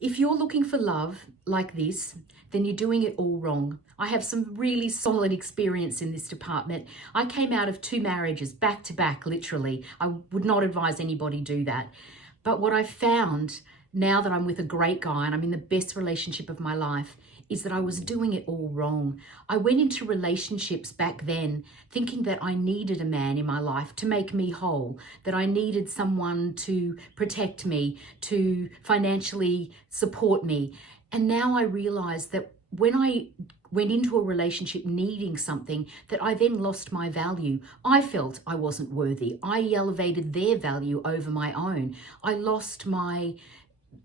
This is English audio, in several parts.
If you're looking for love like this, then you're doing it all wrong. I have some really solid experience in this department. I came out of 2 marriages back to back, literally. I would not advise anybody do that. But what I found now that I'm with a great guy and I'm in the best relationship of my life is that I was doing it all wrong. I went into relationships back then thinking that I needed a man in my life to make me whole, that I needed someone to protect me, to financially support me. And now I realize that when I went into a relationship needing something, that I then lost my value. I felt I wasn't worthy. I elevated their value over my own. I lost my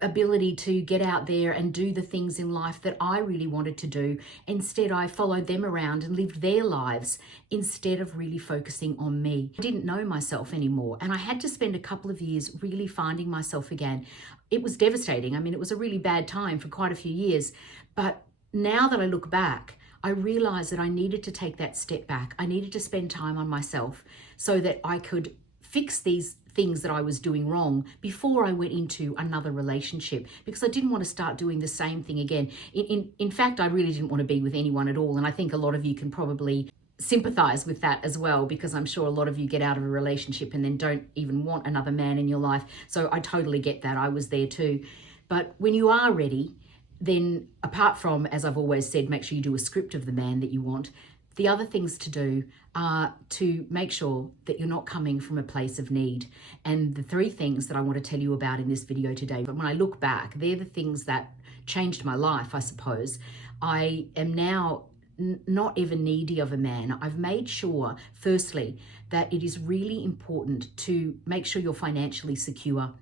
ability to get out there and do the things in life that I really wanted to do. Instead, I followed them around and lived their lives instead of really focusing on me. I didn't know myself anymore, and I had to spend a couple of years really finding myself again. It was devastating. I mean, it was a really bad time for quite a few years, but now that I look back, I realized that I needed to take that step back. I needed to spend time on myself so that I could fix these things that I was doing wrong before I went into another relationship, because I didn't want to start doing the same thing again. In fact, I really didn't want to be with anyone at all. And I think a lot of you can probably sympathize with that as well, because I'm sure a lot of you get out of a relationship and then don't even want another man in your life. So I totally get that. I was there too. But when you are ready, then apart from, as I've always said, make sure you do a script of the man that you want. The other things to do are to make sure that you're not coming from a place of need. And the 3 things that I want to tell you about in this video today, but when I look back, they're the things that changed my life, I suppose. I am now not ever needy of a man. I've made sure, firstly, that it is really important to make sure you're financially secure.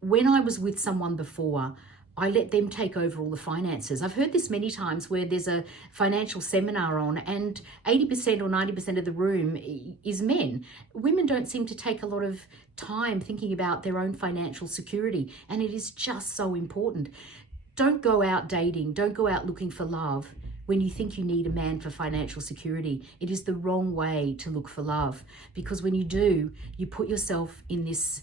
When I was with someone before, I let them take over all the finances. I've heard this many times where there's a financial seminar on and 80% or 90% of the room is men. Women don't seem to take a lot of time thinking about their own financial security, and it is just so important. Don't go out dating, don't go out looking for love when you think you need a man for financial security. It is the wrong way to look for love, because when you do, you put yourself in this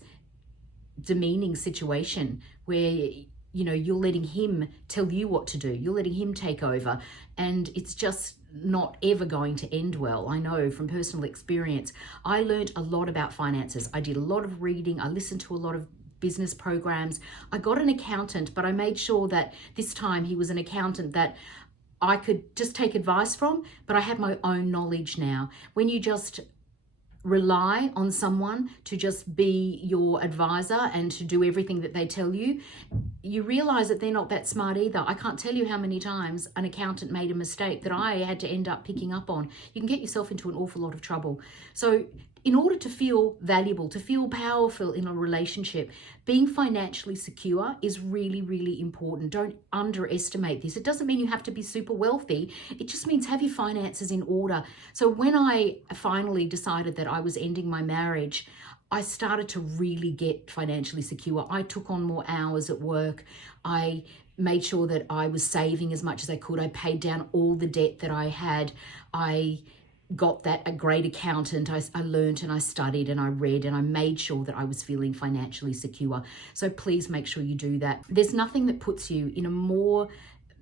demeaning situation where you're letting him tell you what to do. You're letting him take over, and it's just not ever going to end well. I know from personal experience. I learned a lot about finances. I did a lot of reading. I listened to a lot of business programs. I got an accountant, but I made sure that this time he was an accountant that I could just take advice from, but I had my own knowledge now. When you just rely on someone to just be your advisor and to do everything that they tell you, you realize that they're not that smart either. I can't tell you how many times an accountant made a mistake that I had to end up picking up on. You can get yourself into an awful lot of trouble. So in order to feel valuable, to feel powerful in a relationship, being financially secure is really, really important. Don't underestimate this. It doesn't mean you have to be super wealthy. It just means have your finances in order. So when I finally decided that I was ending my marriage, I started to really get financially secure. I took on more hours at work. I made sure that I was saving as much as I could. I paid down all the debt that I had. I got that a great accountant. I learned and I studied and I read and I made sure that I was feeling financially secure. So please make sure you do that. There's nothing that puts you in a more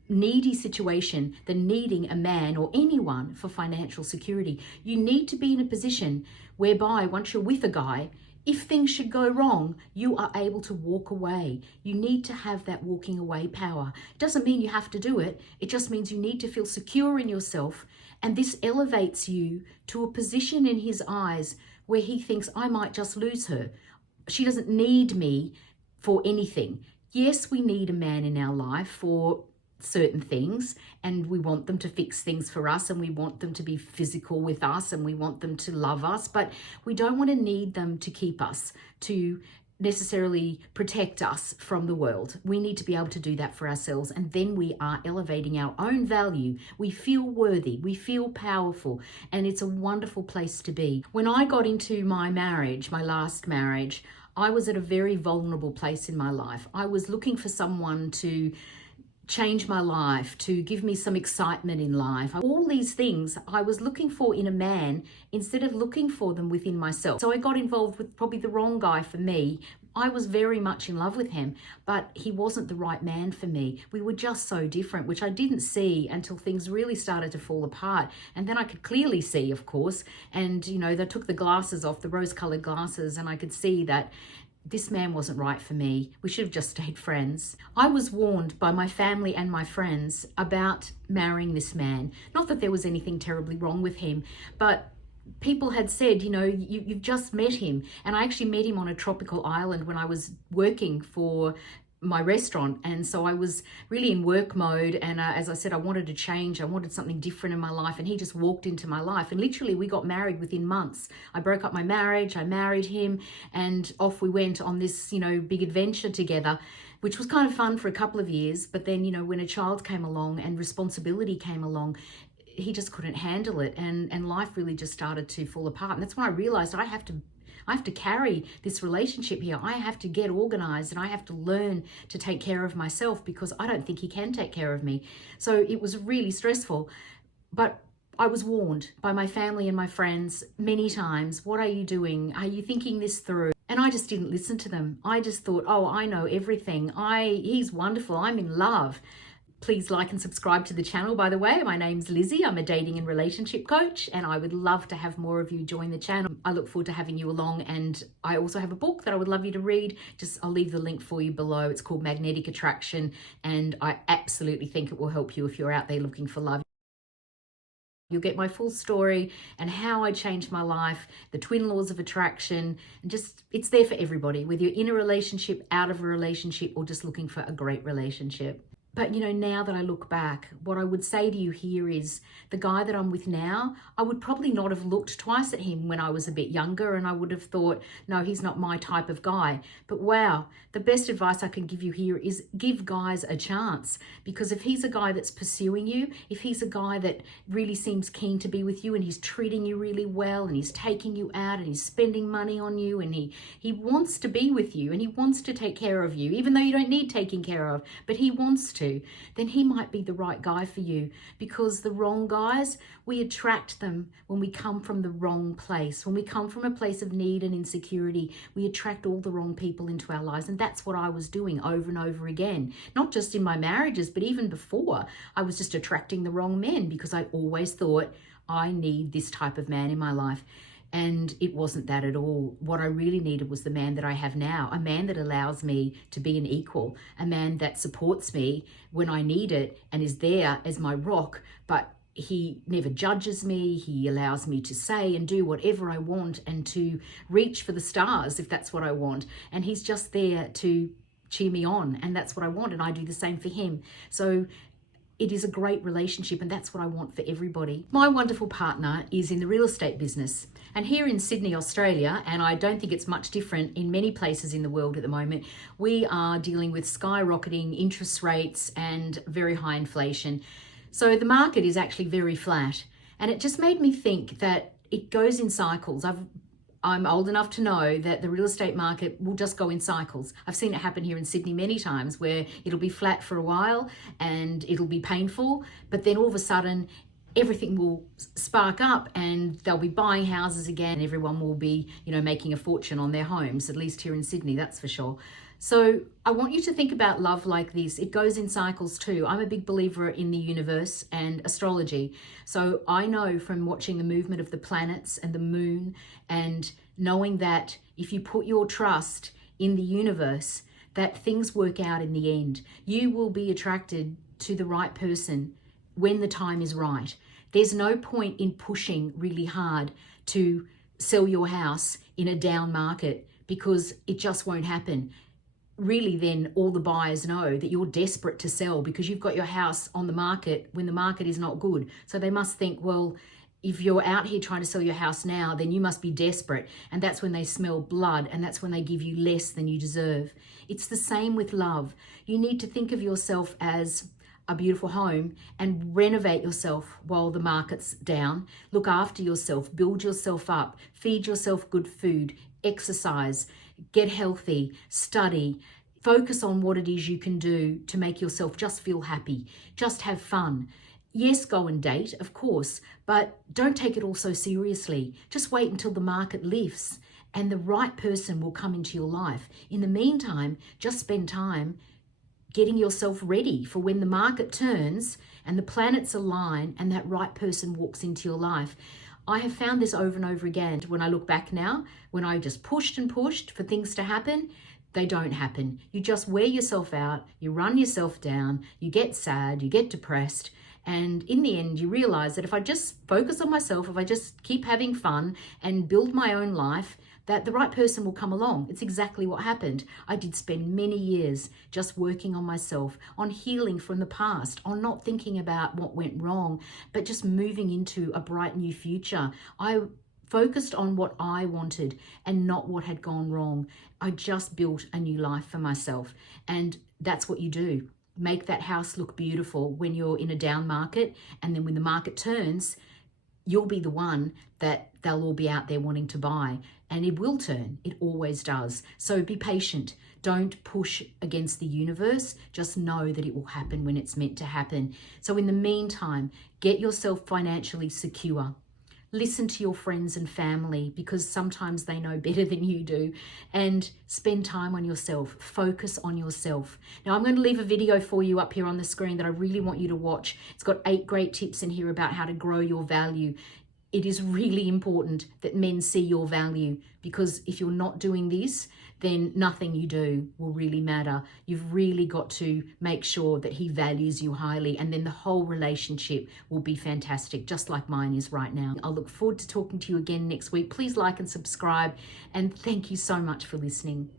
needy situation than needing a man or anyone for financial security. You need to be in a position whereby once you're with a guy, if things should go wrong, you are able to walk away. You need to have that walking away power. It doesn't mean you have to do it. It just means you need to feel secure in yourself. And this elevates you to a position in his eyes where he thinks, I might just lose her. She doesn't need me for anything. Yes, we need a man in our life for certain things, and we want them to fix things for us, and we want them to be physical with us, and we want them to love us, but we don't want to need them to keep us, to necessarily protect us from the world. We need to be able to do that for ourselves, and then we are elevating our own value. We feel worthy, we feel powerful, and it's a wonderful place to be. When I got into my marriage, my last marriage, I was at a very vulnerable place in my life. I was looking for someone to change my life, to give me some excitement in life. All these things I was looking for in a man instead of looking for them within myself. So I got involved with probably the wrong guy for me. I was very much in love with him, but he wasn't the right man for me. We were just so different, which I didn't see until things really started to fall apart. And then I could clearly see, of course, and they took the glasses off, the rose-colored glasses, and I could see that this man wasn't right for me. We should have just stayed friends. I was warned by my family and my friends about marrying this man. Not that there was anything terribly wrong with him, but people had said, you've just met him. And I actually met him on a tropical island when I was working for my restaurant. And so I was really in work mode. And as I said, I wanted to change. I wanted something different in my life. And he just walked into my life. And literally, we got married within months. I broke up my marriage. I married him. And off we went on this, big adventure together, which was kind of fun for a couple of years. But then, when a child came along and responsibility came along, he just couldn't handle it, and life really just started to fall apart. And that's when I realized I have to carry this relationship here. I have to get organized, and I have to learn to take care of myself, because I don't think he can take care of me. So it was really stressful. But I was warned by my family and my friends many times. What are you doing? Are you thinking this through? And I just didn't listen to them. I just thought, oh, I know everything. He's wonderful. I'm in love. Please like and subscribe to the channel, by the way. My name's Lizzie. I'm a dating and relationship coach, and I would love to have more of you join the channel. I look forward to having you along, and I also have a book that I would love you to read. I'll leave the link for you below. It's called Magnetic Attraction, and I absolutely think it will help you if you're out there looking for love. You'll get my full story and how I changed my life, the twin laws of attraction, and it's there for everybody, whether you're in a relationship, out of a relationship, or just looking for a great relationship. But, now that I look back, what I would say to you here is the guy that I'm with now, I would probably not have looked twice at him when I was a bit younger, and I would have thought, no, he's not my type of guy. But wow, the best advice I can give you here is give guys a chance, because if he's a guy that's pursuing you, if he's a guy that really seems keen to be with you, and he's treating you really well, and he's taking you out, and he's spending money on you, and he wants to be with you, and he wants to take care of you, even though you don't need taking care of, but he wants to, then he might be the right guy for you. Because the wrong guys, we attract them when we come from the wrong place. When we come from a place of need and insecurity, we attract all the wrong people into our lives. And that's what I was doing over and over again. Not just in my marriages, but even before. I was just attracting the wrong men, because I always thought, I need this type of man in my life. And it wasn't that at all. What I really needed was the man that I have now, a man that allows me to be an equal, a man that supports me when I need it and is there as my rock, but he never judges me. He allows me to say and do whatever I want and to reach for the stars if that's what I want. And he's just there to cheer me on, and that's what I want, and I do the same for him. So it is a great relationship, and that's what I want for everybody. My wonderful partner is in the real estate business. And here in Sydney, Australia, and I don't think it's much different in many places in the world at the moment, we are dealing with skyrocketing interest rates and very high inflation. So the market is actually very flat. And it just made me think that it goes in cycles. I'm old enough to know that the real estate market will just go in cycles. I've seen it happen here in Sydney many times, where it'll be flat for a while and it'll be painful, but then all of a sudden everything will spark up and they'll be buying houses again, and everyone will be, making a fortune on their homes, at least here in Sydney, that's for sure. So I want you to think about love like this. It goes in cycles too. I'm a big believer in the universe and astrology. So I know from watching the movement of the planets and the moon, and knowing that if you put your trust in the universe, that things work out in the end. You will be attracted to the right person when the time is right. There's no point in pushing really hard to sell your house in a down market, because it just won't happen. Really, then all the buyers know that you're desperate to sell because you've got your house on the market when the market is not good. So they must think, well, if you're out here trying to sell your house now, then you must be desperate. And that's when they smell blood, and that's when they give you less than you deserve. It's the same with love. You need to think of yourself as a beautiful home and renovate yourself while the market's down. Look after yourself, build yourself up, feed yourself good food, exercise, get healthy, study, focus on what it is you can do to make yourself just feel happy, just have fun. Yes, go and date, of course, but don't take it all so seriously. Just wait until the market lifts and the right person will come into your life. In the meantime, just spend time getting yourself ready for when the market turns and the planets align and that right person walks into your life. I have found this over and over again. When I look back now, when I just pushed and pushed for things to happen, they don't happen. You just wear yourself out, you run yourself down, you get sad, you get depressed, and in the end you realize that if I just focus on myself, if I just keep having fun and build my own life, that the right person will come along. It's exactly what happened. I did spend many years just working on myself, on healing from the past, on not thinking about what went wrong, but just moving into a bright new future. I focused on what I wanted and not what had gone wrong. I just built a new life for myself. And that's what you do. Make that house look beautiful when you're in a down market. And then when the market turns, you'll be the one that they'll all be out there wanting to buy. And it will turn. It always does. So be patient. Don't push against the universe. Just know that it will happen when it's meant to happen. So in the meantime, get yourself financially secure. Listen to your friends and family because sometimes they know better than you do, and spend time on yourself. Focus on yourself. Now, I'm going to leave a video for you up here on the screen that I really want you to watch. It's got 8 great tips in here about how to grow your value. It is really important that men see your value, because if you're not doing this, then nothing you do will really matter. You've really got to make sure that he values you highly, and then the whole relationship will be fantastic, just like mine is right now. I'll look forward to talking to you again next week. Please like and subscribe, and thank you so much for listening.